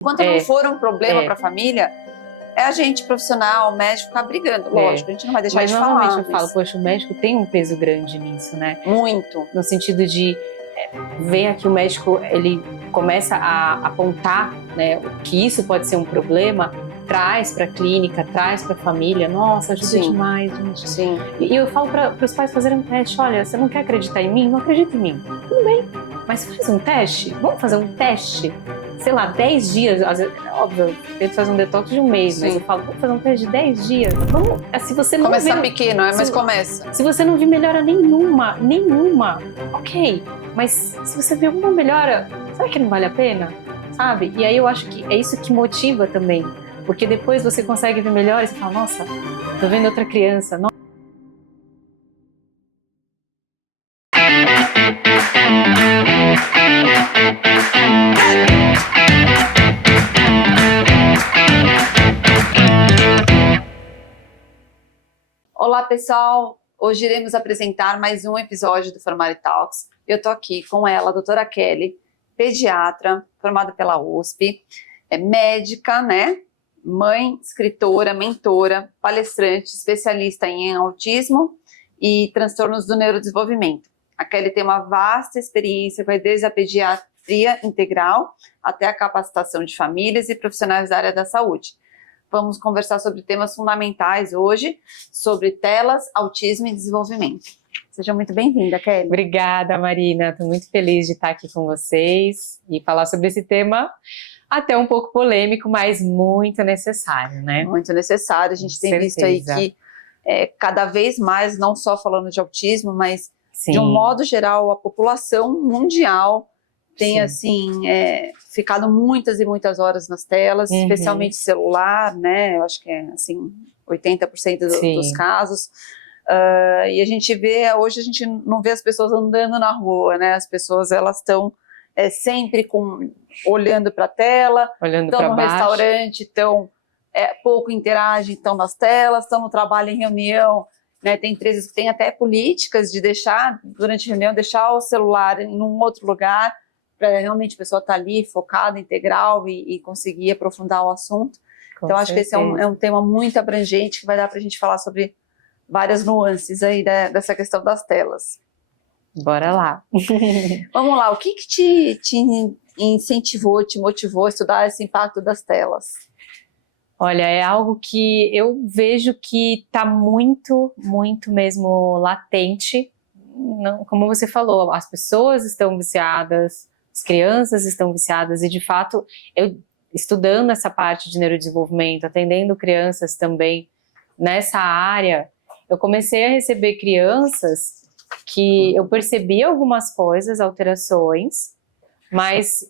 Enquanto não for um problema para a família, é a gente, profissional, médico, ficar brigando. Lógico, a gente não vai deixar de falar. Mas novamente eu falo, poxa, o médico tem um peso grande nisso, né? Muito. No sentido de ver que o médico, ele começa a apontar, né, que isso pode ser um problema, traz para a clínica, traz para a família. Nossa, ajuda demais, gente. Sim. E eu falo para os pais fazerem um teste. Olha, você não quer acreditar em mim? Não acredita em mim. Tudo bem, mas faz um teste. Vamos fazer um teste? Sei lá, 10 dias. Às vezes, óbvio, eu tento fazer um detox de um mês, mas eu falo, vamos fazer um teste de 10 dias. Vamos, se você não começar pequeno, mas começa. Se você não vir melhora nenhuma, ok. Mas se você vê alguma melhora, será que não vale a pena? Sabe? E aí eu acho que é isso que motiva também. Porque depois você consegue ver melhor e você fala, nossa, tô vendo outra criança. Olá, pessoal! Hoje iremos apresentar mais um episódio do Formare Talks. Eu tô aqui com ela, a doutora Kelly, pediatra, formada pela USP, é médica, né? Mãe, escritora, mentora, palestrante, especialista em autismo e transtornos do neurodesenvolvimento. A Kelly tem uma vasta experiência, vai desde a pediatria integral até a capacitação de famílias e profissionais da área da saúde. Vamos conversar sobre temas fundamentais hoje, sobre telas, autismo e desenvolvimento. Seja muito bem-vinda, Kelly. Obrigada, Marina. Estou muito feliz de estar aqui com vocês e falar sobre esse tema até um pouco polêmico, mas muito necessário, né? Muito necessário. A gente tem visto aí que cada vez mais, não só falando de autismo, mas de um modo geral, a população mundial tem, assim, ficado muitas e muitas horas nas telas, especialmente celular, né? Eu acho que é, assim, 80% dos casos. E a gente vê, hoje a gente não vê as pessoas andando na rua, né? As pessoas, elas estão sempre olhando para a tela, estão no restaurante, estão pouco interagem, estão nas telas, estão no trabalho, em reunião, né? Tem empresas que têm até políticas de deixar, durante a reunião, deixar o celular em um outro lugar, para realmente a pessoa estar ali focada, integral e conseguir aprofundar o assunto. Então, acho que esse é um tema muito abrangente que vai dar para a gente falar sobre várias nuances aí dessa questão das telas. Bora lá. Vamos lá, o que te incentivou, te motivou a estudar esse impacto das telas? Olha, é algo que eu vejo que está muito, muito mesmo latente. Não, como você falou, as pessoas estão viciadas, as crianças estão viciadas e, de fato, eu estudando essa parte de neurodesenvolvimento, atendendo crianças também nessa área, eu comecei a receber crianças que eu percebi algumas coisas, alterações, mas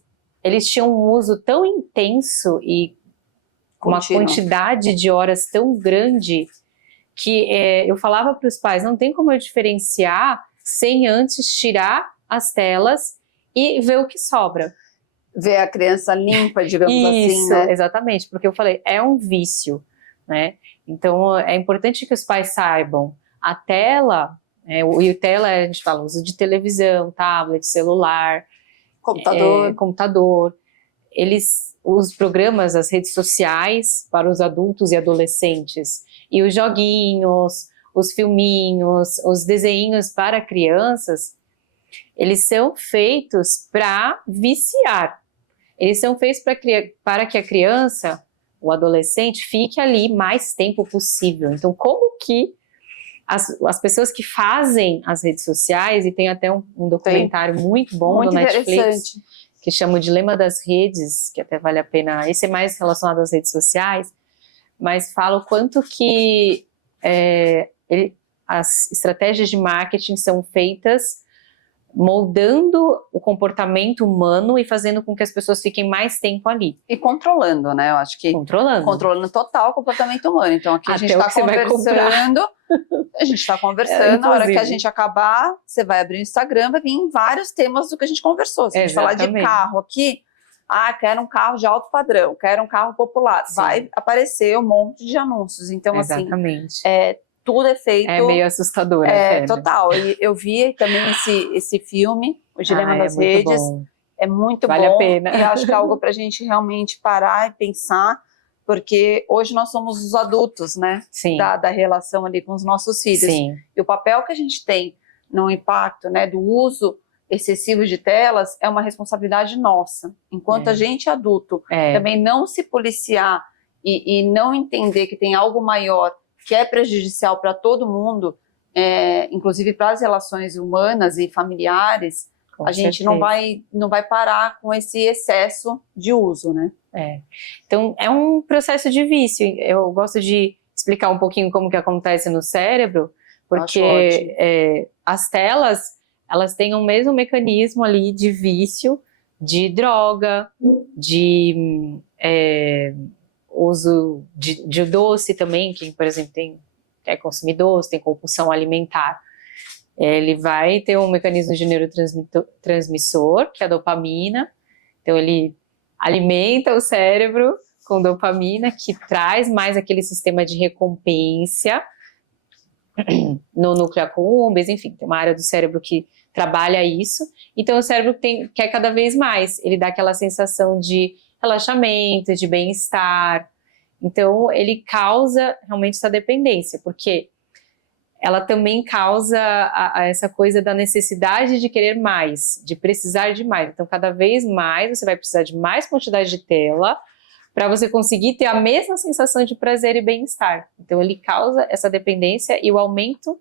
eles tinham um uso tão intenso e com uma quantidade de horas tão grande que eu falava para os pais, não tem como eu diferenciar sem antes tirar as telas e ver o que sobra. Ver a criança limpa, digamos assim, Isso, né? Exatamente, porque eu falei, é um vício, né? Então, é importante que os pais saibam, a tela, e tela, a gente fala, uso de televisão, tablet, celular, computador, os programas, as redes sociais para os adultos e adolescentes, e os joguinhos, os filminhos, os desenhinhos para crianças, eles são feitos para viciar. Eles são feitos para que a criança, o adolescente, fique ali mais tempo possível. Então, como que as pessoas que fazem as redes sociais, e tem até um documentário muito bom do Netflix, que chama O Dilema das Redes, que até vale a pena, esse é mais relacionado às redes sociais, mas fala o quanto que as estratégias de marketing são feitas moldando o comportamento humano e fazendo com que as pessoas fiquem mais tempo ali. E controlando, né? Eu acho que controlando total o comportamento humano. Então aqui a gente está conversando, na hora que a gente acabar, você vai abrir o Instagram, vai vir vários temas do que a gente conversou. Se a gente falar de carro aqui, quero um carro de alto padrão, quero um carro popular, vai aparecer um monte de anúncios. Então assim, tudo é feito... É meio assustador. Total. E eu vi também esse filme, O Dilema das Redes. é muito vale bom. A pena. E acho que é algo para a gente realmente parar e pensar, porque hoje nós somos os adultos, né? Sim. Da relação ali com os nossos filhos. Sim. E o papel que a gente tem no impacto, né, do uso excessivo de telas é uma responsabilidade nossa. Enquanto a gente adulto também não se policiar e não entender que tem algo maior que é prejudicial para todo mundo, inclusive para as relações humanas e familiares, a gente não vai parar com esse excesso de uso, né? Então, é um processo de vício. Eu gosto de explicar um pouquinho como que acontece no cérebro, porque as telas, elas têm o mesmo mecanismo ali de vício, de droga, de uso de doce também, quem, por exemplo, quer consumir doce, tem compulsão alimentar. Ele vai ter um mecanismo de neurotransmissor, que é a dopamina. Então, ele alimenta o cérebro com dopamina, que traz mais aquele sistema de recompensa no núcleo accumbens, enfim, tem uma área do cérebro que trabalha isso. Então, o cérebro quer cada vez mais. Ele dá aquela sensação de relaxamento, de bem-estar. Então, ele causa realmente essa dependência, porque ela também causa essa coisa da necessidade de querer mais, de precisar de mais. Então, cada vez mais você vai precisar de mais quantidade de tela para você conseguir ter a mesma sensação de prazer e bem-estar. Então, ele causa essa dependência e o aumento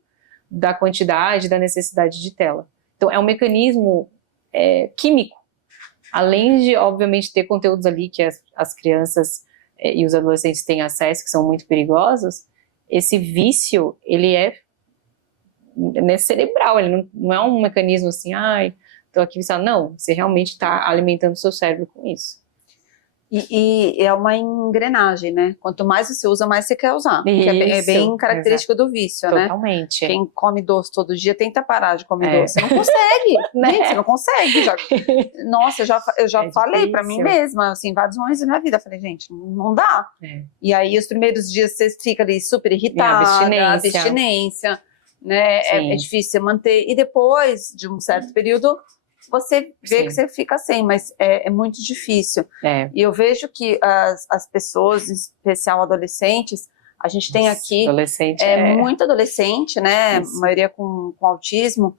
da quantidade, da necessidade de tela. Então, é um mecanismo químico. Além de, obviamente, ter conteúdos ali que as crianças e os adolescentes têm acesso, que são muito perigosos, esse vício, ele é cerebral, ele não é um mecanismo assim, tô aqui viciado. Não, você realmente está alimentando o seu cérebro com isso. E é uma engrenagem, né? Quanto mais você usa, mais você quer usar. Que é bem característico do vício, né? Totalmente. Quem come doce todo dia tenta parar de comer doce. Você não consegue, né? Você não consegue. Nossa, eu já falei pra mim mesma, assim, vários momentos da minha vida. Eu falei, gente, não dá. E aí, os primeiros dias, você fica ali super irritada, abstinência, né? É difícil você manter. E depois de um certo período, você vê que você fica sem, mas é muito difícil. E eu vejo que as pessoas, em especial adolescentes, a gente tem aqui muito adolescente, né? A maioria com autismo,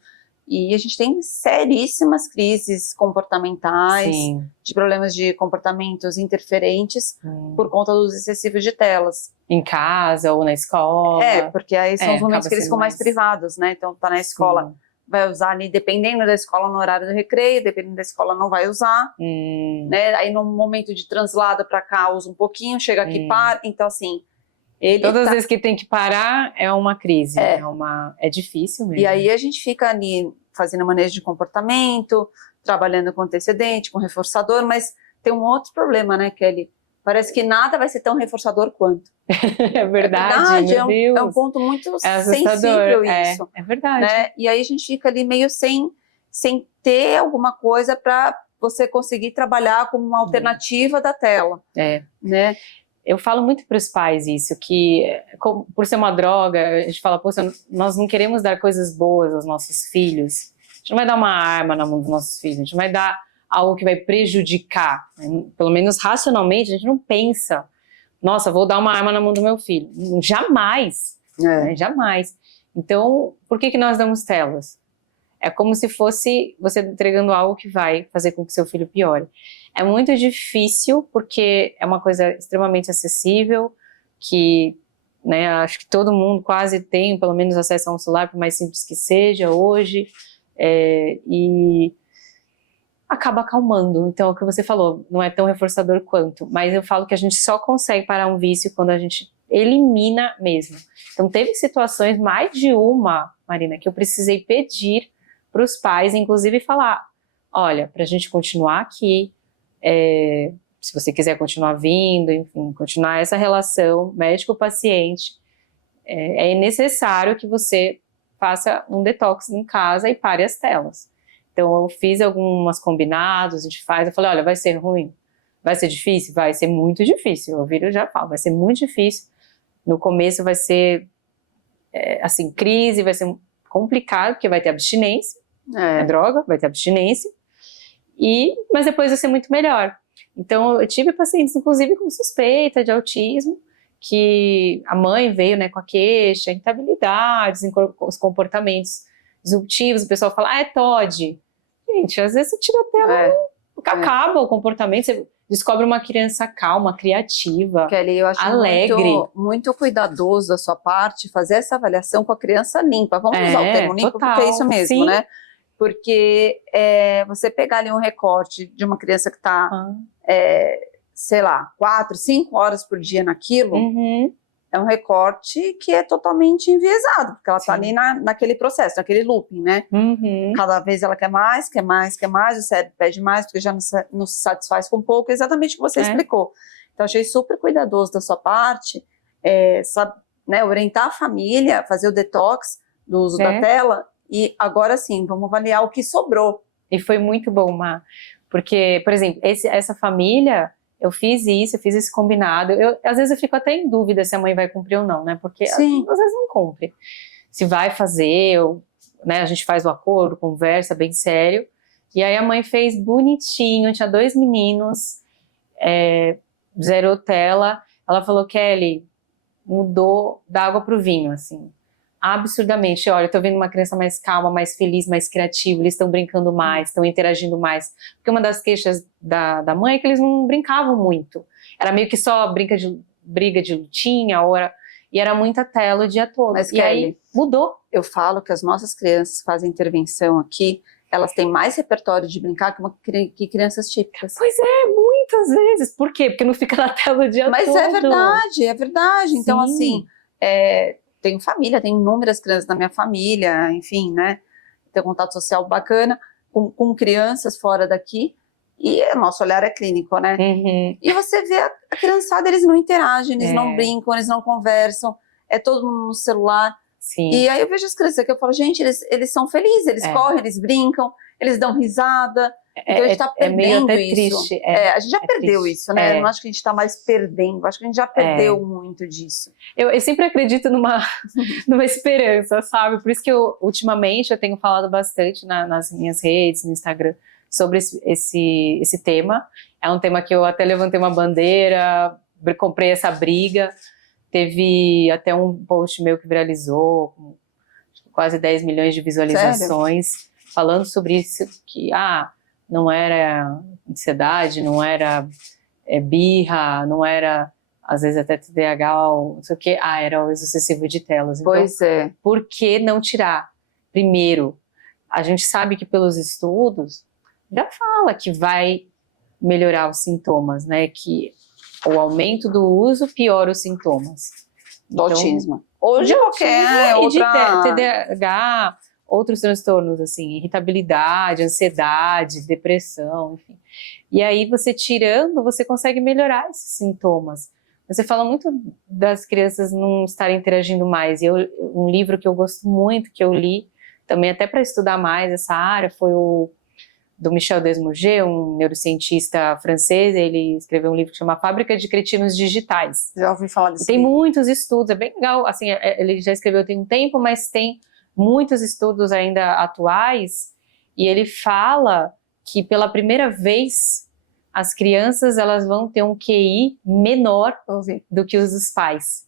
e a gente tem seríssimas crises comportamentais, de problemas de comportamentos interferentes por conta do uso excessivo de telas. Em casa ou na escola. Porque aí são os momentos que eles ficam mais privados, né? Então tá na escola, vai usar ali, dependendo da escola, no horário do recreio, dependendo da escola, não vai usar, né? Aí no momento de translado para cá, usa um pouquinho, chega aqui, para. Então, assim, todas as vezes que tem que parar, é uma crise, é difícil mesmo. E aí a gente fica ali fazendo manejo de comportamento, trabalhando com antecedente, com reforçador, mas tem um outro problema, né, Kelly? Parece que nada vai ser tão reforçador quanto. É verdade, meu Deus. É um ponto muito sensível isso. É verdade. Né? E aí a gente fica ali meio sem ter alguma coisa para você conseguir trabalhar como uma alternativa da tela. Né? Eu falo muito para os pais isso, que por ser uma droga, a gente fala, poxa, nós não queremos dar coisas boas aos nossos filhos. A gente não vai dar uma arma na mão dos nossos filhos, a gente não vai dar algo que vai prejudicar. Pelo menos racionalmente, a gente não pensa, nossa, vou dar uma arma na mão do meu filho. Jamais. Né? Jamais. Então, por que nós damos telas? É como se fosse você entregando algo que vai fazer com que seu filho piore. É muito difícil, porque é uma coisa extremamente acessível, que, né, acho que todo mundo quase tem, pelo menos, acesso a um celular, por mais simples que seja hoje, e acaba acalmando. Então, é o que você falou, não é tão reforçador quanto, mas eu falo que a gente só consegue parar um vício quando a gente elimina mesmo. Então, teve situações, mais de uma, Marina, que eu precisei pedir para os pais, inclusive falar, olha, para a gente continuar aqui, se você quiser continuar vindo, enfim, continuar essa relação médico-paciente, é necessário que você faça um detox em casa e pare as telas. Então, eu fiz algumas combinados, a gente faz, eu falei, olha, vai ser ruim, vai ser difícil? Vai ser muito difícil, eu já falo, vai ser muito difícil. No começo vai ser, assim, crise, vai ser complicado, porque vai ter abstinência, droga, vai ter abstinência, mas depois vai ser muito melhor. Então, eu tive pacientes, inclusive, com suspeita de autismo, que a mãe veio, né, com a queixa, irritabilidades, os comportamentos disruptivos, o pessoal fala, é TOD. Gente, às vezes você tira a tela, acaba o comportamento, você descobre uma criança calma, criativa, Kelly, eu acho alegre. Muito cuidadoso da sua parte fazer essa avaliação com a criança limpa. Vamos usar o termo limpo, total, porque é isso mesmo, sim. né? Porque você pegar ali um recorte de uma criança que está, sei lá, 4, 5 horas por dia naquilo, é um recorte que é totalmente enviesado, porque ela está ali naquele processo, naquele looping, né? Cada vez ela quer mais, o cérebro pede mais, porque já não se satisfaz com pouco, exatamente o que você explicou. Então, achei super cuidadoso da sua parte, né, orientar a família, fazer o detox do uso da tela, e agora sim, vamos avaliar o que sobrou. E foi muito bom, Má, porque, por exemplo, essa família... Eu fiz esse combinado. Às vezes eu fico até em dúvida se a mãe vai cumprir ou não, né? Porque às vezes não cumpre. Se vai fazer, né? A gente faz o acordo, conversa bem sério. E aí a mãe fez bonitinho, tinha 2 meninos, zerou tela. Ela falou, Kelly, mudou da água pro vinho, assim. Absurdamente. Olha, eu tô vendo uma criança mais calma, mais feliz, mais criativa, eles estão brincando mais, estão interagindo mais. Porque uma das queixas da mãe é que eles não brincavam muito. Era meio que só briga de lutinha, e era muita tela o dia todo. Mas, e Kelly, aí mudou. Eu falo que as nossas crianças fazem intervenção aqui, elas têm mais repertório de brincar que crianças típicas. Pois é, muitas vezes. Por quê? Porque não fica na tela o dia todo. Mas é verdade. Então, assim, tenho família, tenho inúmeras crianças na minha família, enfim, né? Tenho contato social bacana com crianças fora daqui, e o nosso olhar é clínico, né? E você vê a criançada, eles não interagem, eles não brincam, eles não conversam, é todo mundo no celular. E aí eu vejo as crianças que eu falo, gente, eles são felizes, eles correm, eles brincam, eles dão risada. Então a gente está perdendo meio até isso. Triste. A gente já perdeu isso, né? Eu não acho que a gente está mais perdendo, acho que a gente já perdeu muito disso. Eu sempre acredito numa esperança, sabe? Por isso que ultimamente eu tenho falado bastante nas minhas redes, no Instagram, sobre esse tema. É um tema que eu até levantei uma bandeira, comprei essa briga. Teve até um post meu que viralizou, com quase 10 milhões de visualizações, falando sobre isso, que não era ansiedade, não era birra, não era, às vezes, até TDAH, ou não sei o quê. Era o uso excessivo de telas. Então, por que não tirar? Primeiro, a gente sabe que pelos estudos, já fala que vai melhorar os sintomas, né? Que o aumento do uso piora os sintomas. Do autismo. Ou de qualquer outra... de TDAH, outros transtornos, assim, irritabilidade, ansiedade, depressão, enfim. E aí, você tirando, você consegue melhorar esses sintomas. Você fala muito das crianças não estarem interagindo mais. E um livro que eu gosto muito, que eu li, também até para estudar mais essa área, foi o do Michel Desmouget, um neurocientista francês. Ele escreveu um livro que chama Fábrica de Cretinos Digitais. Já ouvi falar disso. Tem muitos estudos, é bem legal. Assim, ele já escreveu tem um tempo, mas tem muitos estudos ainda atuais, e ele fala que pela primeira vez as crianças elas vão ter um QI menor do que os dos pais.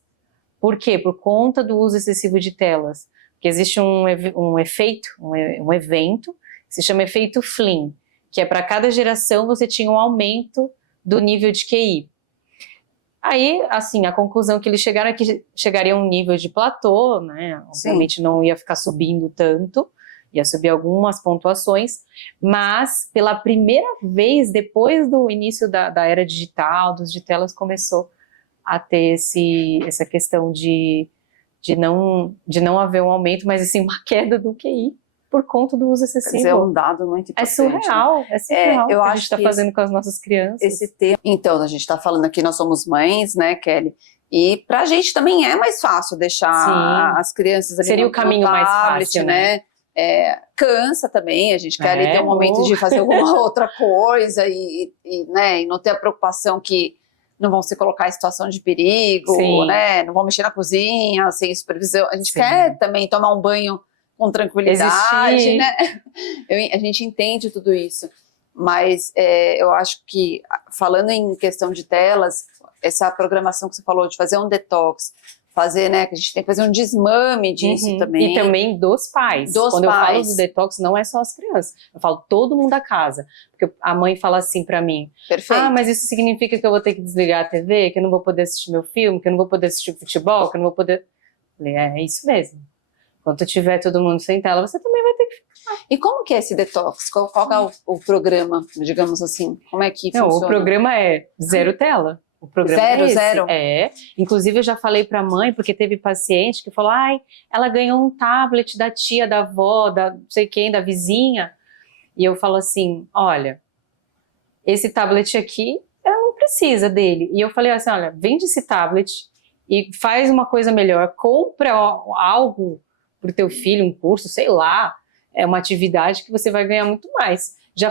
Por quê? Por conta do uso excessivo de telas. Porque existe um efeito, um evento, que se chama efeito Flynn, que é para cada geração você tinha um aumento do nível de QI. Aí, assim, a conclusão que eles chegaram é que chegaria a um nível de platô, né? Obviamente não ia ficar subindo tanto, ia subir algumas pontuações, mas pela primeira vez, depois do início da era digital, de telas, começou a ter essa questão de não haver um aumento, mas assim, uma queda do QI por conta do uso excessivo. É um dado muito importante. É surreal eu o que acho a gente está fazendo com as nossas crianças. Esse tema. Então, a gente está falando aqui, nós somos mães, né, Kelly? E para a gente também é mais fácil deixar as crianças ali. Seria o caminho mais fácil, né? Cansa também, a gente quer ali ter um momento de fazer alguma outra coisa né, e não ter a preocupação que não vão se colocar em situação de perigo, né? Não vão mexer na cozinha sem supervisão. A gente quer também tomar um banho com tranquilidade, né? A gente entende tudo isso. Mas eu acho que, falando em questão de telas, essa programação que você falou, de fazer um detox, fazer, né, que a gente tem que fazer um desmame disso também. E também dos pais. Quando eu falo do detox, não é só as crianças. Eu falo todo mundo da casa. Porque a mãe fala assim pra mim. Perfeito. Mas isso significa que eu vou ter que desligar a TV, que eu não vou poder assistir meu filme, que eu não vou poder assistir futebol, que eu não vou poder... Eu falei, é isso mesmo. Quando tiver todo mundo sem tela, você também vai ter que ficar. E como que é esse detox? Qual é o programa, digamos assim? Como é que Não, funciona? o programa é zero tela. O programa é esse. Zero? Inclusive eu já falei pra mãe, porque teve paciente que falou, ela ganhou um tablet da tia, da avó, da não sei quem, da vizinha. E eu falo assim, olha, esse tablet aqui, ela não precisa dele. E eu falei assim, olha, vende esse tablet e faz uma coisa melhor, compra algo pro teu filho, um curso, sei lá, uma atividade que você vai ganhar muito mais. Já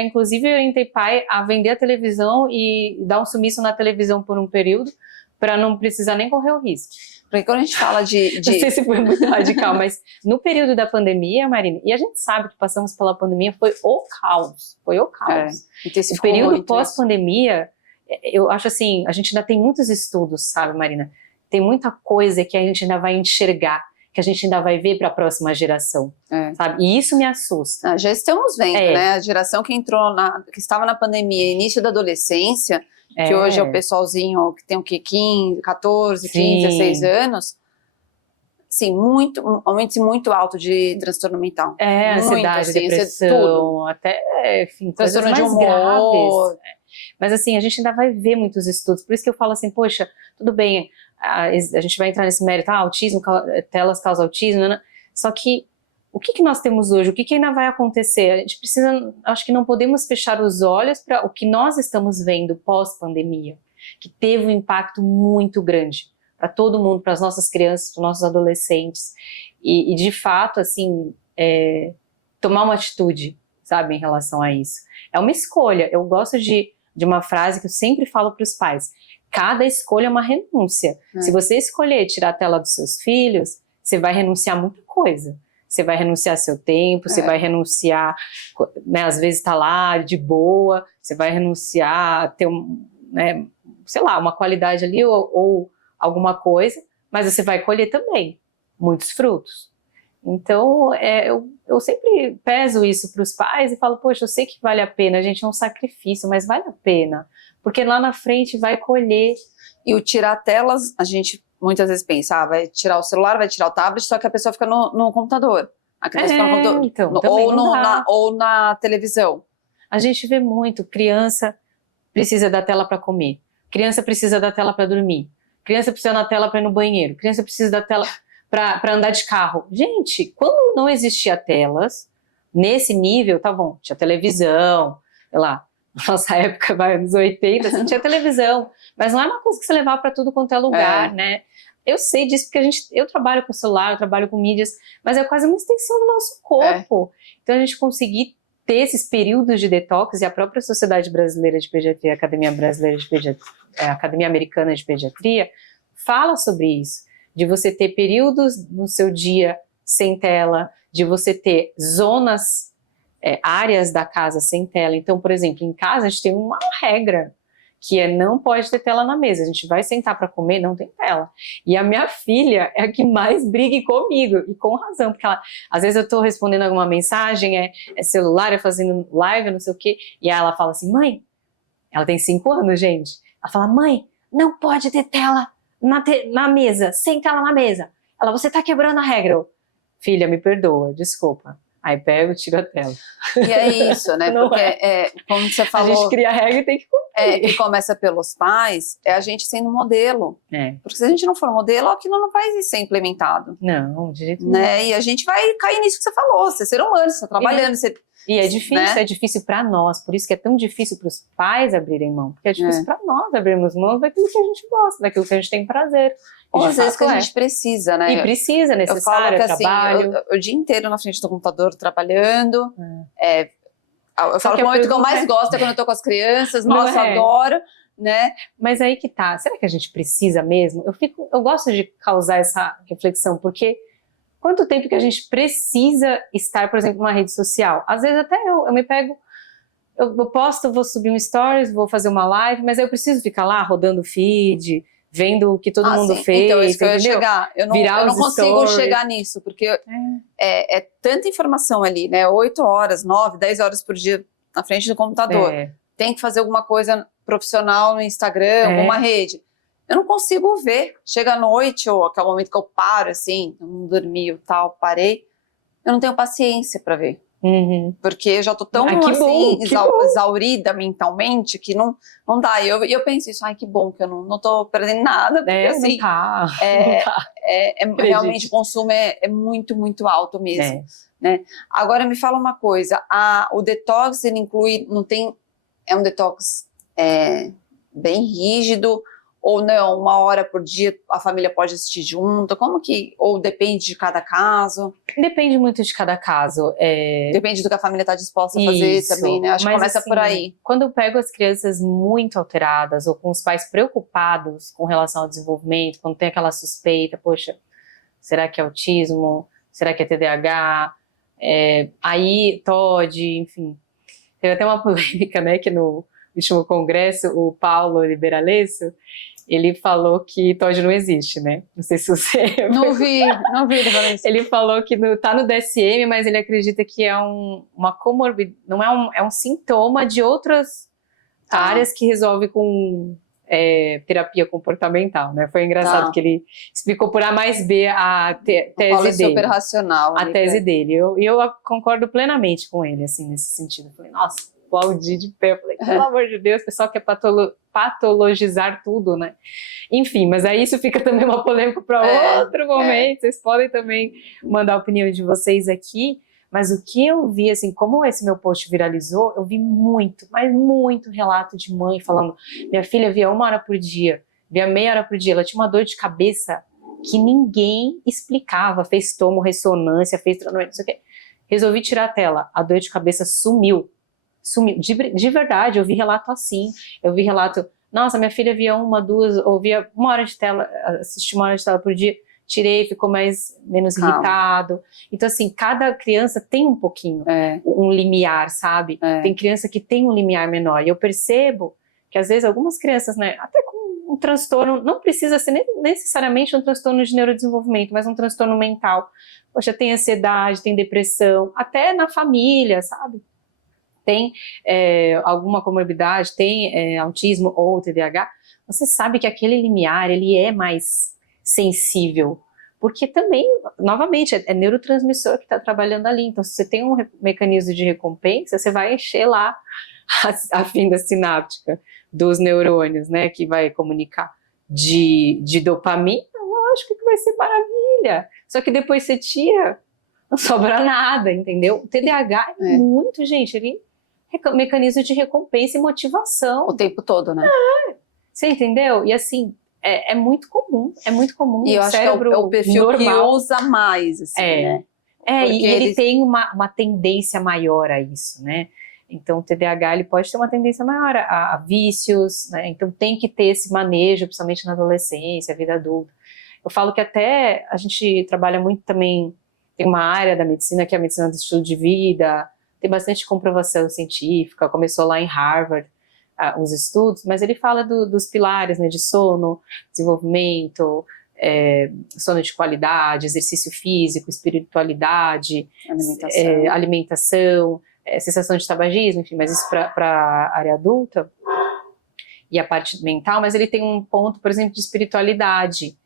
inclusive orientei pai a vender a televisão e dar um sumiço na televisão por um período, para não precisar nem correr o risco. Porque quando a gente fala de... Não sei se foi muito radical, mas no período da pandemia, Marina, e a gente sabe que passamos pela pandemia, foi o caos. O período pós-pandemia, eu acho assim, a gente ainda tem muitos estudos, sabe, Marina? Tem muita coisa que a gente ainda vai enxergar, que a gente ainda vai ver para a próxima geração, sabe? E isso me assusta. Já estamos vendo, né? A geração que que estava na pandemia, início da adolescência, que hoje é o pessoalzinho que tem o quê? 14, 15, 16 anos, sim, um aumento muito alto de transtorno mental. Ansiedade, depressão, até, enfim, coisas mais graves. Mas assim, a gente ainda vai ver muitos estudos, por isso que eu falo assim, poxa, tudo bem, a gente vai entrar nesse mérito, autismo, telas causa autismo, né? Só que o que nós temos hoje? O que ainda vai acontecer? A gente precisa, acho que não podemos fechar os olhos para o que nós estamos vendo pós-pandemia, que teve um impacto muito grande para todo mundo, para as nossas crianças, para os nossos adolescentes, e de fato, assim, tomar uma atitude, sabe, em relação a isso. É uma escolha. Eu gosto de uma frase que eu sempre falo para os pais: cada escolha é uma renúncia. Se você escolher tirar a tela dos seus filhos, você vai renunciar a muita coisa. Você vai renunciar seu tempo, você vai renunciar, né, às vezes tá lá de boa, você vai renunciar a ter né, sei lá, uma qualidade ali ou alguma coisa, mas você vai colher também muitos frutos. Então, eu sempre peso isso para os pais e falo, poxa, eu sei que vale a pena, a gente é um sacrifício, mas vale a pena, porque lá na frente vai colher. E o tirar telas, a gente muitas vezes pensa, vai tirar o celular, vai tirar o tablet, só que a pessoa fica no computador. A criança fica no computador, então, ou na televisão. A gente vê muito, criança precisa da tela para comer, criança precisa da tela para dormir, criança precisa da tela para ir no banheiro, criança precisa da tela para andar de carro. Gente, quando não existia telas, nesse nível, tá bom, tinha televisão, sei lá, na nossa época, nos 80, assim, tinha televisão, mas não é uma coisa que você levava para tudo quanto é lugar, né? Eu sei disso porque eu trabalho com celular, eu trabalho com mídias, mas é quase uma extensão do nosso corpo. Então a gente conseguir ter esses períodos de detox, e a própria Sociedade Brasileira de Pediatria, a Academia Brasileira de Pediatria, a Academia Americana de Pediatria, fala sobre isso, de você ter períodos no seu dia sem tela, de você ter zonas, áreas da casa sem tela. Então, por exemplo, em casa a gente tem uma regra, que não pode ter tela na mesa. A gente vai sentar para comer, não tem tela. E a minha filha é a que mais briga comigo, e com razão, porque às vezes eu estou respondendo alguma mensagem, celular, fazendo live, não sei o quê, e aí ela fala assim, mãe, ela tem 5 anos, gente, ela fala, mãe, não pode ter tela na mesa, sem tela na mesa. Ela, você tá quebrando a regra. Eu, filha, me perdoa, desculpa. Aí pego e tiro a tela. E é isso, né? Não porque, como você falou... A gente cria a regra e tem que cumprir. Que começa pelos pais, a gente sendo modelo. Porque se a gente não for modelo, aquilo não vai ser implementado. Não, de jeito nenhum. Né? E a gente vai cair nisso que você falou. Você é ser humano, você está trabalhando. E é difícil, né? É difícil para nós. Por isso que é tão difícil para os pais abrirem mão. Porque é difícil para nós abrirmos mão daquilo que a gente gosta, daquilo que a gente tem prazer. Ou às vezes que a gente precisa, né? E precisa, é necessário, eu falo que, trabalho. Assim, o dia inteiro na frente do computador trabalhando. Eu falo que o momento que eu mais gosto é quando eu tô com as crianças. Nossa, adoro, né? Mas aí que tá. Será que a gente precisa mesmo? Eu gosto de causar essa reflexão, porque quanto tempo que a gente precisa estar, por exemplo, numa rede social? Às vezes até eu me pego eu posto, vou subir um stories, vou fazer uma live, mas eu preciso ficar lá rodando o feed, vendo o que todo mundo sim. fez, então, isso que eu ia entendeu? chegar. Eu não consigo stories. chegar nisso, porque é tanta informação ali, né? 8 horas, 9, 10 horas por dia na frente do computador. Tem que fazer alguma coisa profissional no Instagram, alguma rede. Eu não consigo ver. Chega à noite, ou aquele momento que eu paro, assim, eu não dormi e tal, parei. Eu não tenho paciência para ver. Porque eu já tô tão assim, exaurida mentalmente que não dá. E eu penso isso, ai, que bom que eu não tô perdendo nada, porque assim, realmente o consumo é muito, muito alto mesmo. Né? Agora me fala uma coisa, o detox, ele inclui, é um detox bem rígido, ou não, 1 hora por dia a família pode assistir junto? Como que, ou depende de cada caso? Depende muito de cada caso. Depende do que a família está disposta a fazer também, né? Acho que começa assim, por aí. Quando eu pego as crianças muito alteradas ou com os pais preocupados com relação ao desenvolvimento, quando tem aquela suspeita, poxa, será que é autismo? Será que é TDAH? Aí, TOD, enfim. Teve até uma polêmica, né, que no último congresso, o Paulo Liberalesso, ele falou que TOD não existe, né? Não sei se você... Não vi. Ele falou que tá no DSM, mas ele acredita que é uma comorbidade, não é um sintoma de outras áreas que resolve com terapia comportamental, né? Foi engraçado que ele explicou por A mais B a tese dele. Super racional. A tese dele. Eu concordo plenamente com ele, assim, nesse sentido. Eu falei, nossa, aplaudi de pé. Eu falei, pelo amor de Deus, o pessoal quer patologizar tudo, né? Enfim, mas aí isso fica também uma polêmica para outro momento. Vocês podem também mandar a opinião de vocês aqui. Mas o que eu vi, assim, como esse meu post viralizou, eu vi muito, mas muito relato de mãe falando, minha filha via 1 hora por dia, via meia hora por dia, ela tinha uma dor de cabeça que ninguém explicava, fez tomo, ressonância, fez tratamento, não sei o quê. Resolvi tirar a tela, a dor de cabeça sumiu, de verdade, eu vi relato assim, eu vi relato, nossa, minha filha via 1, 2, ou via 1 hora de tela, assistia 1 hora de tela por dia, tirei, ficou menos irritado. Então, assim, cada criança tem um pouquinho, um limiar, sabe? Tem criança que tem um limiar menor. E eu percebo que, às vezes, algumas crianças, né, até com um transtorno, não precisa ser necessariamente um transtorno de neurodesenvolvimento, mas um transtorno mental. Poxa, tem ansiedade, tem depressão, até na família, sabe? Tem alguma comorbidade, tem autismo ou TDAH, você sabe que aquele limiar, ele é mais sensível, porque também, novamente, é neurotransmissor que está trabalhando ali, então se você tem um mecanismo de recompensa, você vai encher lá a fenda sináptica dos neurônios, né, que vai comunicar de dopamina, lógico que vai ser maravilha, só que depois você tira, não sobra nada, entendeu? O TDAH é muito, gente, ele é mecanismo de recompensa e motivação. O tempo todo, né? Você entendeu? E assim, é muito comum. E eu acho que é o perfil normal que usa mais, assim, né? E ele tem uma tendência maior a isso, né? Então, o TDAH ele pode ter uma tendência maior a vícios, né? Então, tem que ter esse manejo, principalmente na adolescência, vida adulta. Eu falo que até a gente trabalha muito também, tem uma área da medicina que é a medicina do estilo de vida, tem bastante comprovação científica, começou lá em Harvard, os estudos, mas ele fala dos pilares, né, de sono, desenvolvimento, sono de qualidade, exercício físico, espiritualidade, alimentação, cessação de tabagismo, enfim, mas isso para a área adulta e a parte mental, mas ele tem um ponto, por exemplo, de espiritualidade,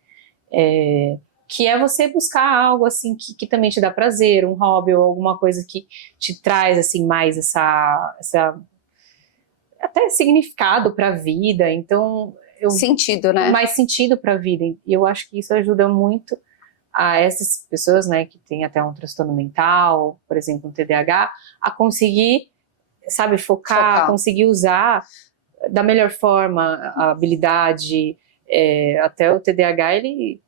que é você buscar algo assim que também te dá prazer, um hobby ou alguma coisa que te traz assim mais essa até significado para a vida, então sentido, né? Mais sentido para a vida, e eu acho que isso ajuda muito a essas pessoas, né, que têm até um transtorno mental, por exemplo, um TDAH, a conseguir, sabe, focar. Conseguir usar da melhor forma a habilidade, até o TDAH ele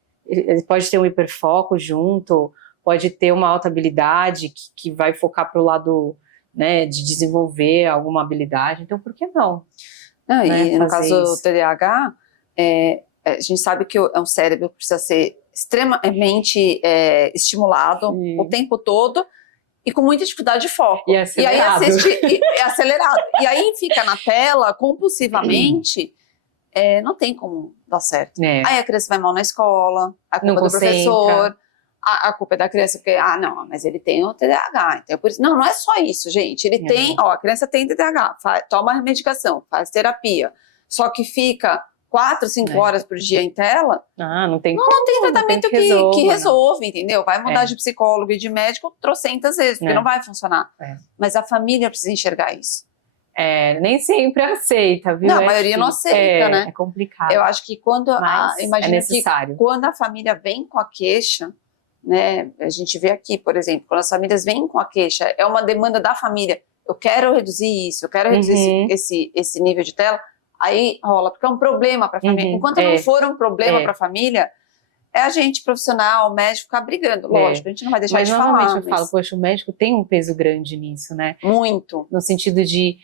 pode ter um hiperfoco junto, pode ter uma alta habilidade que vai focar para o lado, né, de desenvolver alguma habilidade, então por que não? E no caso do TDAH, a gente sabe que é um cérebro que precisa ser extremamente estimulado o tempo todo, e com muita dificuldade de foco. E acelerado. aí assiste acelerado. E aí fica na tela compulsivamente, não tem como dar certo. Aí a criança vai mal na escola, a culpa é do professor, a culpa é da criança, porque, não, mas ele tem o TDAH. Então, por isso, não é só isso, gente. Ele tem, a criança tem TDAH, toma medicação, faz terapia, só que fica 4, 5 horas por dia em tela, não tem tratamento que resolve, entendeu? Vai mudar de psicólogo e de médico trocentas vezes, porque não vai funcionar. Mas a família precisa enxergar isso. Nem sempre aceita, viu? Não, a maioria não aceita, né? É complicado. Eu acho que quando, imagina que quando a família vem com a queixa, né? A gente vê aqui, por exemplo, quando as famílias vêm com a queixa, é uma demanda da família, eu quero reduzir isso, eu quero reduzir esse nível de tela, aí rola, porque é um problema para a família. Enquanto não for um problema para a família, é a gente profissional, o médico, ficar brigando. Lógico, a gente não vai deixar de falar. Mas normalmente eu falo, poxa, o médico tem um peso grande nisso, né? Muito. No sentido de,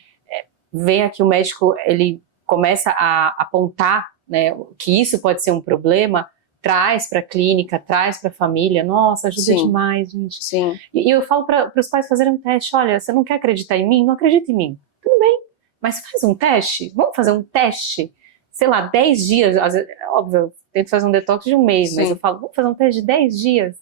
vem aqui o médico, ele começa a apontar, né, que isso pode ser um problema, traz para a clínica, traz para a família. Nossa, ajuda demais, gente. Sim. E eu falo para os pais fazerem um teste. Olha, você não quer acreditar em mim? Não acredita em mim. Tudo bem. Mas faz um teste, vamos fazer um teste, sei lá, 10 dias, óbvio, eu tento fazer um detox de 1 mês, mas eu falo, vamos fazer um teste de 10 dias,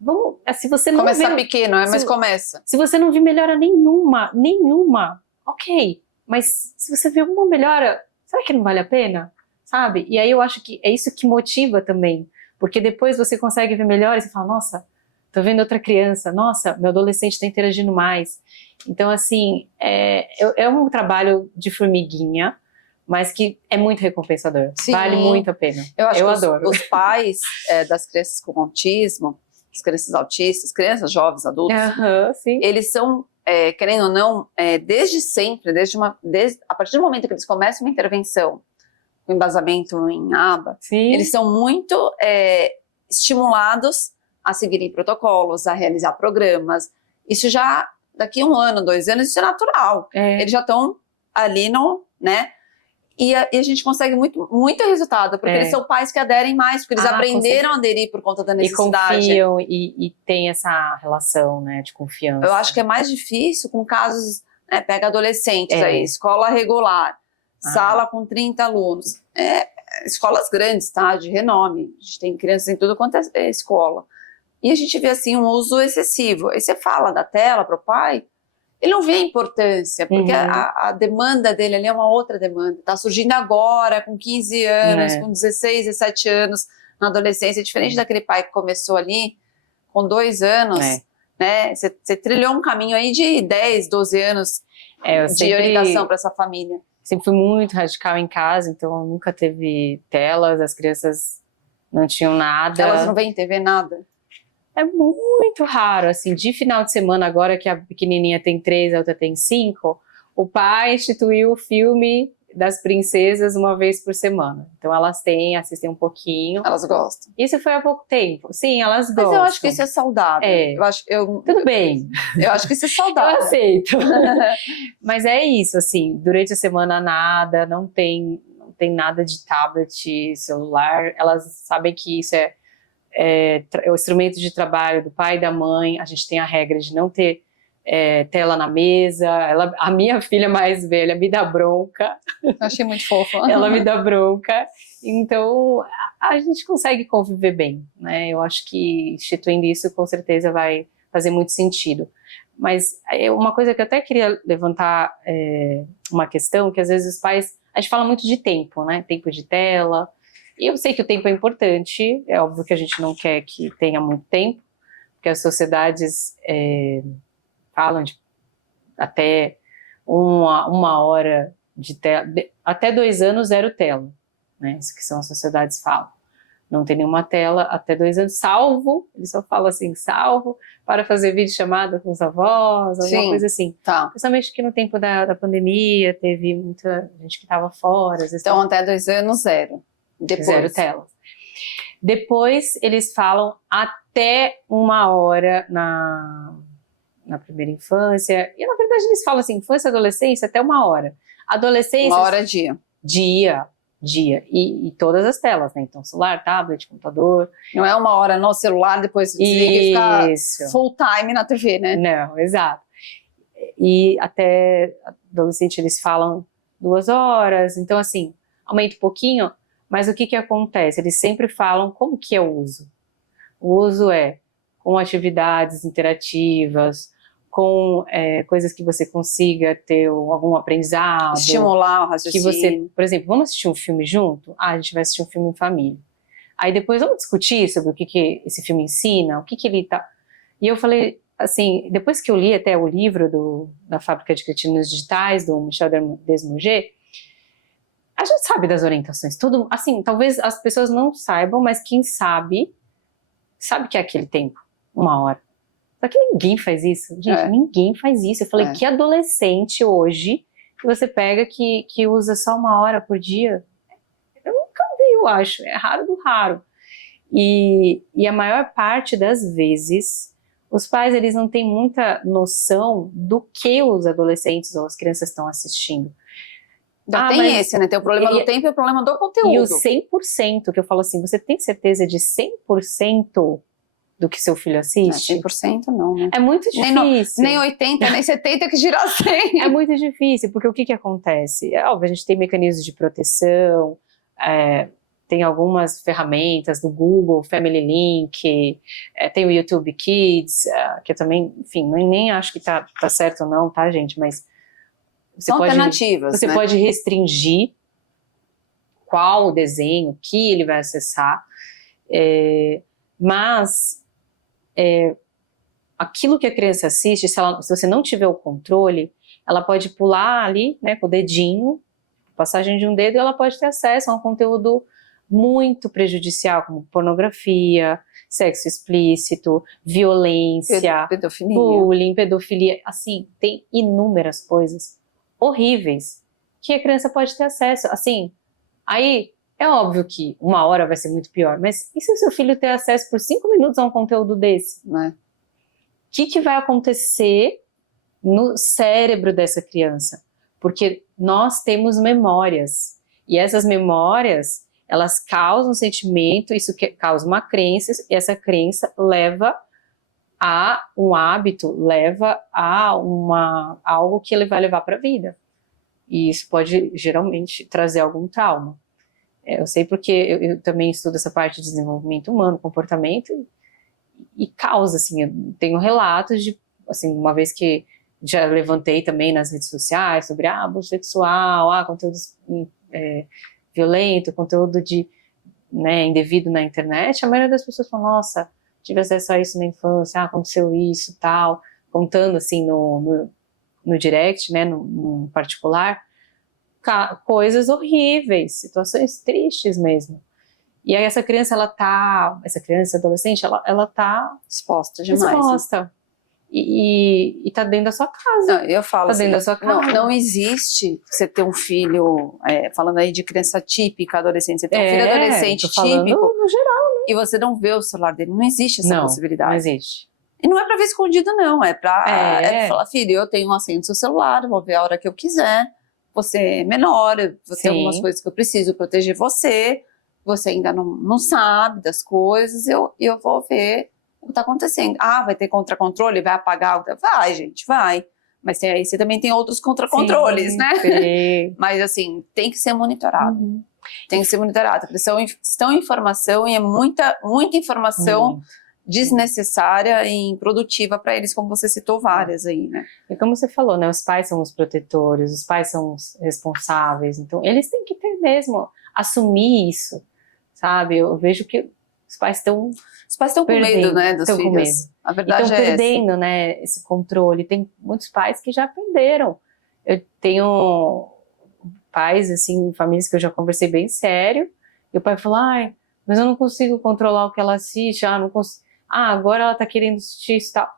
vamos, se você não começar pequeno, mas começa. Se você não vir melhora nenhuma, ok, mas se você vê uma melhora, será que não vale a pena? Sabe? E aí eu acho que é isso que motiva também, porque depois você consegue ver melhora e você fala, nossa, tô vendo outra criança, nossa, meu adolescente está interagindo mais. Então, assim, é um trabalho de formiguinha, mas que é muito recompensador. Sim. Vale muito a pena. Eu adoro. Os pais das crianças com autismo, as crianças autistas, crianças, jovens, adultos, eles são, querendo ou não, desde sempre, a partir do momento que eles começam uma intervenção, com embasamento em aba, eles são muito estimulados a seguirem protocolos, a realizar programas. Isso já, daqui 1 ano, 2 anos, isso é natural. Eles já estão ali né? E a gente consegue muito resultado, porque eles são pais que aderem mais, porque eles aprenderam a aderir por conta da necessidade. E confiam e tem essa relação, né, de confiança. Eu acho que é mais difícil com casos, pega adolescentes aí, escola regular, sala com 30 alunos. Escolas grandes, tá? De renome. A gente tem crianças em tudo quanto é escola. E a gente vê, assim, um uso excessivo. Aí você fala da tela para o pai, ele não vê a importância, porque a demanda dele ali é uma outra demanda. Está surgindo agora, com 15 anos, com 16, 17 anos, na adolescência. Diferente daquele pai que começou ali com 2 anos, né? Você trilhou um caminho aí de 10, 12 anos de orientação para essa família. Sempre fui muito radical em casa, então nunca teve telas, as crianças não tinham nada. Elas não veem TV, nada? É muito raro, assim, de final de semana, agora que a pequenininha tem 3, a outra tem 5, o pai instituiu o filme das princesas uma vez por semana. Então elas assistem um pouquinho. Elas gostam. Isso foi há pouco tempo. Sim, elas gostam. Mas eu acho que isso é saudável. Tudo bem. Eu acho que isso é saudável. Eu aceito. Mas é isso, assim, durante a semana nada, não tem nada de tablet, celular. Elas sabem que isso é o instrumento de trabalho do pai e da mãe. A gente tem a regra de não ter tela na mesa. A minha filha mais velha me dá bronca. Achei muito fofa. Ela me dá bronca. Então, a gente consegue conviver bem, né? Eu acho que instituindo isso, com certeza, vai fazer muito sentido. Mas uma coisa que eu até queria levantar, uma questão, que às vezes os pais... A gente fala muito de tempo, né? Tempo de tela. E eu sei que o tempo é importante. É óbvio que a gente não quer que tenha muito tempo, porque as sociedades... falam de até uma hora de tela, até 2 anos, 0 tela, né? Isso que são as sociedades falam. Não tem nenhuma tela até 2 anos, salvo, eles só falam assim, salvo para fazer videochamada com os avós, alguma coisa assim. Tá. Principalmente que no tempo da pandemia teve muita gente que estava fora. Às vezes então até 2 anos, 0. Depois. 0 telas. Depois eles falam até 1 hora na primeira infância, e na verdade eles falam assim, infância e adolescência até 1 hora. Adolescência... 1 hora dia. Dia. dia. E todas as telas, né? Então, celular, tablet, computador. Não é 1 hora no celular, depois desliga e fica full time na TV, né? Não, exato. E até adolescente eles falam 2 horas, então assim, aumenta um pouquinho, mas o que acontece? Eles sempre falam como que é o uso. O uso é com atividades interativas, com coisas que você consiga ter algum aprendizado. Estimular o raciocínio. Que você, por exemplo, vamos assistir um filme junto? A gente vai assistir um filme em família. Aí depois vamos discutir sobre o que esse filme ensina, o que ele tá... E eu falei, assim, depois que eu li até o livro da Fábrica de Cretinos Digitais, do Michel Desmurger, a gente sabe das orientações, tudo, assim, talvez as pessoas não saibam, mas quem sabe que é aquele tempo, 1 hora. Só que ninguém faz isso, gente, ninguém faz isso. Eu falei, que adolescente hoje que você pega que usa só 1 hora por dia? Eu nunca vi, eu acho, é raro do raro. E a maior parte das vezes, os pais, eles não têm muita noção do que os adolescentes ou as crianças estão assistindo. Tem esse, né? Tem o problema do tempo e o problema do conteúdo. E o 100%, que eu falo assim, você tem certeza de 100% do que seu filho assiste? 100% não, né? É muito difícil. Nem 80, nem 70 que gira 100. É muito difícil, porque o que acontece? É óbvio, a gente tem mecanismos de proteção, tem algumas ferramentas do Google, Family Link, tem o YouTube Kids, que eu também, enfim, nem acho que tá certo ou não, tá, gente? Mas são alternativas, você pode restringir qual desenho, que ele vai acessar, mas aquilo que a criança assiste, se você não tiver o controle, ela pode pular ali, né, com o dedinho, passagem de um dedo, e ela pode ter acesso a um conteúdo muito prejudicial, como pornografia, sexo explícito, violência, pedofilia. Bullying, pedofilia, assim, tem inúmeras coisas horríveis que a criança pode ter acesso, assim, aí é óbvio que 1 hora vai ser muito pior, mas e se o seu filho ter acesso por 5 minutos a um conteúdo desse? Né? O que vai acontecer no cérebro dessa criança? Porque nós temos memórias, e essas memórias, elas causam um sentimento, isso causa uma crença, e essa crença leva a um hábito, leva a algo que ele vai levar para a vida. E isso pode, geralmente, trazer algum trauma. Eu sei porque eu também estudo essa parte de desenvolvimento humano, comportamento, e causa, assim, eu tenho relatos de, assim, uma vez que já levantei também nas redes sociais sobre abuso sexual, conteúdo violento, conteúdo indevido na internet, a maioria das pessoas fala, nossa, tive acesso a isso na infância, aconteceu isso, tal, contando assim no direct, né, no particular, coisas horríveis, situações tristes mesmo. E aí essa criança, adolescente, ela tá exposta demais. Exposta. E tá dentro da sua casa. Não, eu falo assim, dentro da sua casa. Não existe você ter um filho, falando aí de criança típica, adolescente, você tem um filho adolescente típico, no geral, né? E você não vê o celular dele, não existe essa possibilidade. Não existe. E não é pra ver escondido não, é pra falar, filho, eu tenho uma senha do seu celular, eu vou ver a hora que eu quiser, você é menor, você tem algumas coisas que eu preciso proteger você ainda não sabe das coisas, eu vou ver o que está acontecendo. Vai ter contra-controle? Vai apagar? Vai, gente, vai. Mas aí você também tem outros contra-controles, né? Sim. Mas assim, tem que ser monitorado. Uhum. Tem que ser monitorado. Estão em informação e é muita informação desnecessária e improdutiva para eles, como você citou várias aí, né? E como você falou, né? Os pais são os protetores, os pais são os responsáveis, então eles têm que ter mesmo, assumir isso, sabe? Eu vejo que os pais estão com medo, né, dos filhos. Com medo. A verdade estão perdendo, né, esse controle. Tem muitos pais que já perderam. Eu tenho pais, assim, famílias que eu já conversei bem sério, e o pai falou, mas eu não consigo controlar o que ela assiste, não consigo. Agora ela tá querendo assistir isso e tal.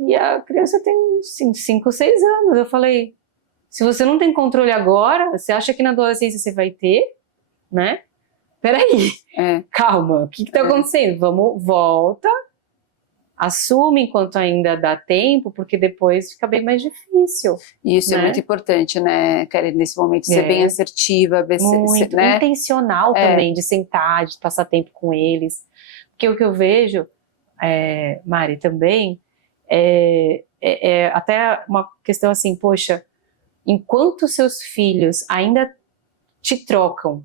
E a criança tem 5, 6 anos. Eu falei, se você não tem controle agora, você acha que na adolescência você vai ter, né? Peraí, calma, o que tá acontecendo? Volta assume enquanto ainda dá tempo, porque depois fica bem mais difícil. Isso, né? É muito importante, né, Kelly, nesse momento, ser bem assertiva, muito né? Intencional também, de sentar, de passar tempo com eles. Porque o que eu vejo, Mari, também, até uma questão assim, poxa, enquanto seus filhos ainda te trocam,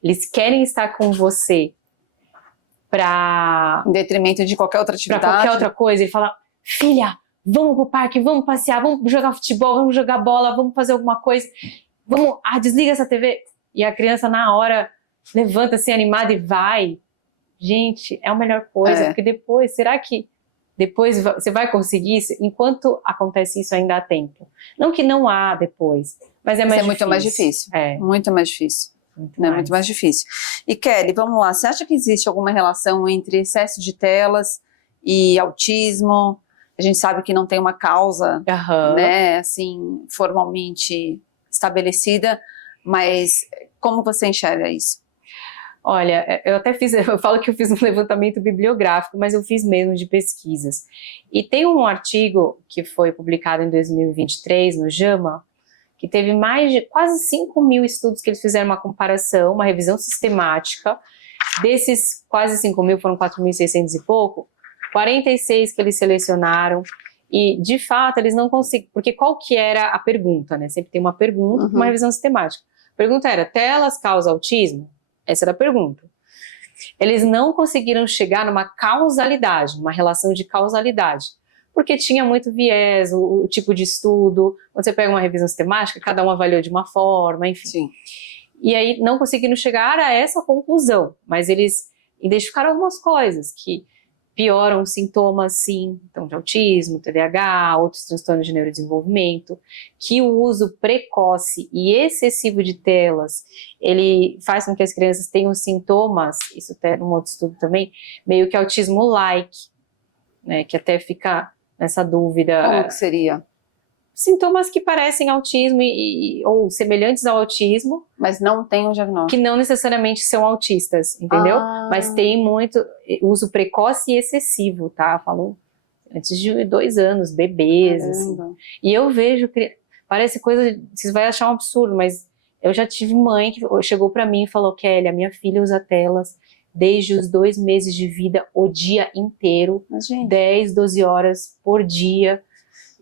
eles querem estar com você em detrimento de qualquer outra atividade. Para qualquer outra coisa, ele fala, filha, vamos pro parque, vamos passear, vamos jogar futebol, vamos jogar bola, vamos fazer alguma coisa, vamos, desliga essa TV. E a criança na hora levanta assim animada e vai. Gente, é a melhor coisa, porque depois, será que depois você vai conseguir isso? Enquanto acontece isso ainda há tempo. Não que não há depois, mas é mais difícil. Muito mais difícil. Muito mais difícil. Muito mais difícil. E Kelly, vamos lá, você acha que existe alguma relação entre excesso de telas e autismo? A gente sabe que não tem uma causa, né, assim, formalmente estabelecida, mas como você enxerga isso? Olha, eu falo que eu fiz um levantamento bibliográfico, mas eu fiz mesmo de pesquisas. E tem um artigo que foi publicado em 2023 no JAMA, que teve mais de quase 5.000 estudos que eles fizeram uma comparação, uma revisão sistemática. Desses quase 5.000, foram 4.600 e pouco, 46 que eles selecionaram. E, de fato, eles não conseguem... Porque qual que era a pergunta, né? Sempre tem uma pergunta, uma revisão sistemática. A pergunta era, telas causam autismo? Essa era a pergunta. Eles não conseguiram chegar numa causalidade, numa relação de causalidade. Porque tinha muito viés, o tipo de estudo. Quando você pega uma revisão sistemática, cada um avaliou de uma forma, enfim. Sim. E aí não conseguiram chegar a essa conclusão, mas eles identificaram algumas coisas que pioram os sintomas, sim, então de autismo, TDAH, outros transtornos de neurodesenvolvimento, que o uso precoce e excessivo de telas, ele faz com que as crianças tenham sintomas, isso até num outro estudo também, meio que autismo-like, né, que até fica nessa dúvida. Como que seria? Sintomas que parecem autismo ou semelhantes ao autismo. Mas não tem um diagnóstico. Que não necessariamente são autistas, entendeu? Mas tem muito uso precoce e excessivo, tá? Falo antes de 2 anos, bebês, assim. E eu vejo que parece coisa, vocês vão achar um absurdo, mas eu já tive mãe que chegou pra mim e falou, Kelly, a minha filha usa telas desde os 2 meses de vida, o dia inteiro, 10, 12 horas por dia.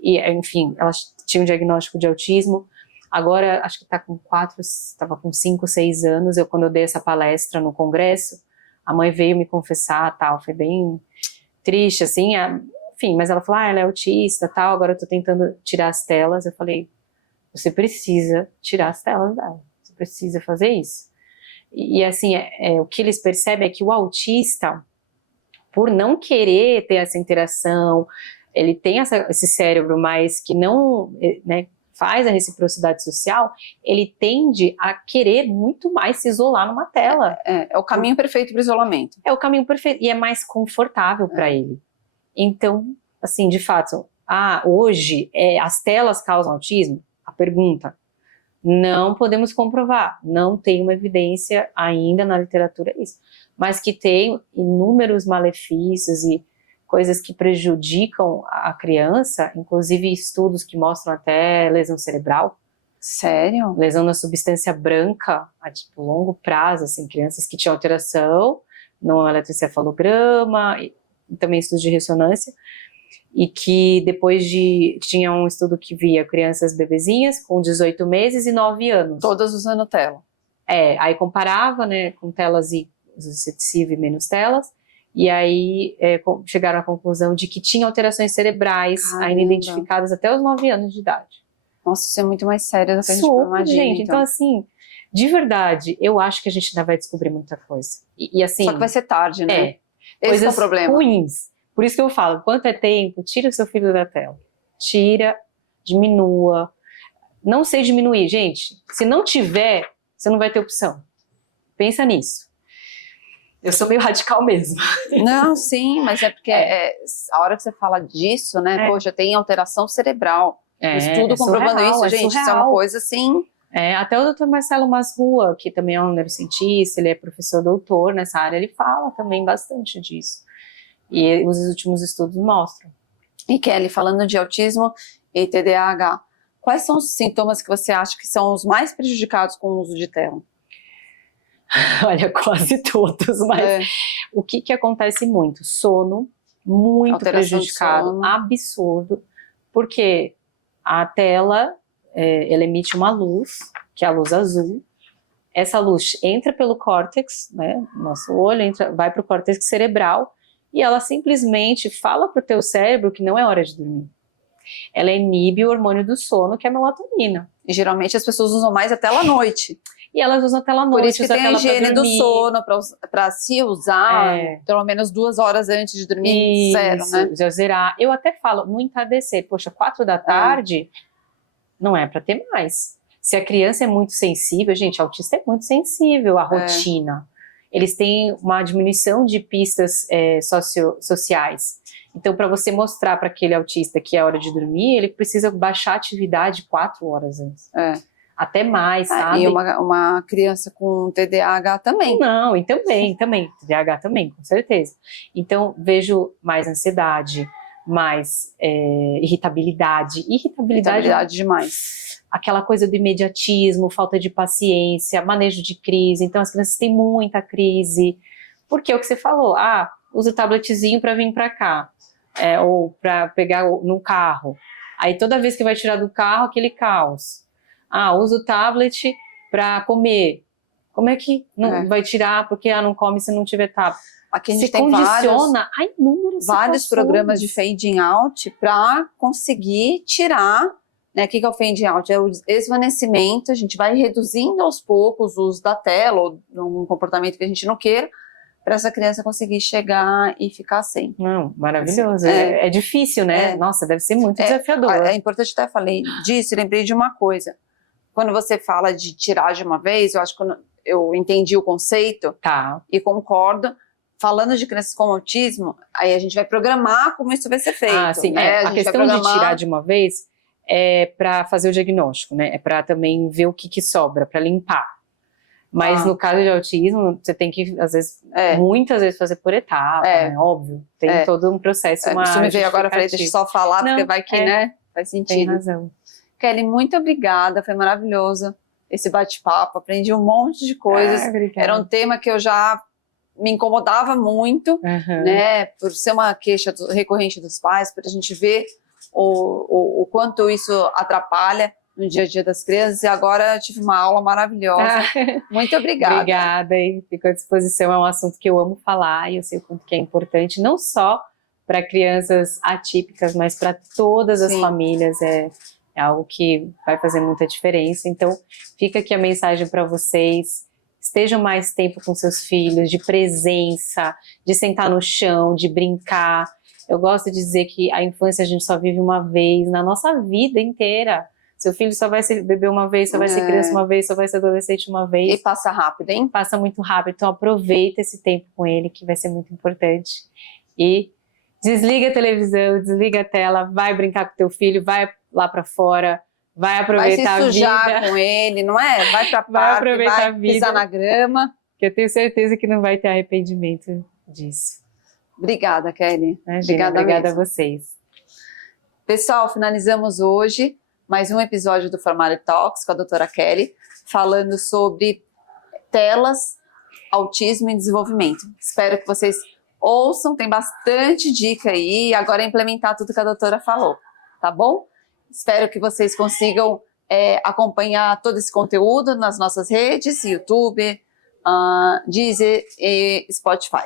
E, enfim, ela tinha um diagnóstico de autismo, agora acho que estava com 5, 6 anos, quando eu dei essa palestra no congresso, a mãe veio me confessar, tal, foi bem triste, assim, enfim, mas ela falou, ela é autista, tal, agora eu tô tentando tirar as telas. Eu falei, você precisa tirar as telas dela, você precisa fazer isso. E assim, o que eles percebem é que o autista, por não querer ter essa interação, ele tem esse cérebro, mas que não, né, faz a reciprocidade social, ele tende a querer muito mais se isolar numa tela. É o caminho perfeito para o isolamento. É o caminho perfeito, e é mais confortável para ele. Então, assim, de fato, hoje as telas causam autismo? A pergunta, não podemos comprovar, não tem uma evidência ainda na literatura isso, mas que tem inúmeros malefícios e coisas que prejudicam a criança, inclusive estudos que mostram até lesão cerebral. Sério? Lesão na substância branca, a tipo, longo prazo, assim, crianças que tinham alteração no eletroencefalograma, e também estudos de ressonância, e que depois tinha um estudo que via crianças bebezinhas com 18 meses e 9 anos. Todas usando tela. Aí comparava, né, com telas e excessivo e menos telas, e aí chegaram à conclusão de que tinha alterações cerebrais ainda identificadas até os 9 anos de idade. Nossa, isso é muito mais sério do que a gente imagina. Gente, então assim, de verdade, eu acho que a gente ainda vai descobrir muita coisa. E assim, só que vai ser tarde, né? Esse é o problema. Ruins. Por isso que eu falo, quanto é tempo, tira o seu filho da tela. Tira, diminua. Não sei diminuir, gente. Se não tiver, você não vai ter opção. Pensa nisso. Eu sou meio radical mesmo. Não, sim, mas é porque a hora que você fala disso, né? Poxa, tem alteração cerebral. Estudo comprovando isso, gente. Isso é uma coisa assim. Até o Dr. Marcelo Masrua, que também é um neurocientista, ele é professor doutor nessa área, ele fala também bastante disso. E os últimos estudos mostram. E Kelly, falando de autismo e TDAH, quais são os sintomas que você acha que são os mais prejudicados com o uso de tela? Olha, quase todos, mas o que acontece muito? Sono, muito alteração prejudicado, absurdo, porque a tela, ela emite uma luz, que é a luz azul. Essa luz entra pelo córtex, né, nosso olho, vai para o córtex cerebral, e ela simplesmente fala para o teu cérebro que não é hora de dormir. Ela inibe o hormônio do sono, que é a melatonina. E geralmente as pessoas usam mais a tela à noite. E elas usam a tela à noite. Por isso que tem a higiene do sono, para se usar pelo menos 2 horas antes de dormir, zero, né? Já zerar. Eu até falo, no entardecer, poxa, 4 da tarde, não é para ter mais. Se a criança é muito sensível, gente, autista é muito sensível à rotina. Eles têm uma diminuição de pistas sociais. Então, para você mostrar para aquele autista que é hora de dormir, ele precisa baixar a atividade 4 horas antes. Até mais, sabe? E uma criança com TDAH também. Não, e também, TDAH também, com certeza. Então, vejo mais ansiedade, mais irritabilidade demais. Aquela coisa do imediatismo, falta de paciência, manejo de crise. Então, as crianças têm muita crise. Porque é o que você falou, usa o tabletzinho para vir para cá, ou para pegar no carro. Aí, toda vez que vai tirar do carro, aquele caos. Usa o tablet para comer. Como é que não vai tirar porque não come se não tiver tablet? Aqui a gente se tem condiciona vários programas de fading out para conseguir tirar, né? O que é o fading out? É o esvanecimento, a gente vai reduzindo aos poucos o uso da tela ou um comportamento que a gente não queira, para essa criança conseguir chegar e ficar sem. Não, maravilhoso. É difícil, né? Nossa, deve ser muito desafiador. É importante, até falei disso, lembrei de uma coisa. Quando você fala de tirar de uma vez, eu acho que eu entendi o conceito e concordo. Falando de crianças com autismo, aí a gente vai programar como isso vai ser feito. Sim, né? A questão de tirar de uma vez é para fazer o diagnóstico, né? É para também ver o que sobra, para limpar. Mas no caso de autismo, você tem que, às vezes, muitas vezes fazer por etapa, né? Óbvio. Tem todo um processo, isso me veio agora, falei, deixa eu só falar, porque vai que, né? Faz sentido. Tem razão. Kelly, muito obrigada, foi maravilhoso esse bate-papo, aprendi um monte de coisas. Era um tema que eu já me incomodava muito, né, por ser uma queixa recorrente dos pais, para a gente ver o quanto isso atrapalha no dia a dia das crianças, e agora eu tive uma aula maravilhosa. Muito obrigada. Obrigada, e fico à disposição, é um assunto que eu amo falar, e eu sei o quanto que é importante, não só para crianças atípicas, mas para todas as famílias, é algo que vai fazer muita diferença. Então, fica aqui a mensagem para vocês: estejam mais tempo com seus filhos, de presença, de sentar no chão, de brincar. Eu gosto de dizer que a infância a gente só vive uma vez, na nossa vida inteira. Seu filho só vai ser bebê uma vez, só vai ser criança uma vez, só vai ser adolescente uma vez. E passa rápido, hein? Passa muito rápido, então aproveita esse tempo com ele, que vai ser muito importante. E desliga a televisão, desliga a tela, vai brincar com teu filho, vai lá pra fora, vai aproveitar a vida. Vai se sujar com ele, não é? Vai pra parque, vai pisar na grama. Que eu tenho certeza que não vai ter arrependimento disso. Obrigada, Kelly. Obrigada a vocês. Pessoal, finalizamos hoje mais um episódio do Family Talks com a doutora Kelly, falando sobre telas, autismo e desenvolvimento. Espero que vocês ouçam, tem bastante dica aí, agora é implementar tudo que a doutora falou, tá bom? Espero que vocês consigam acompanhar todo esse conteúdo nas nossas redes, YouTube, Deezer e Spotify.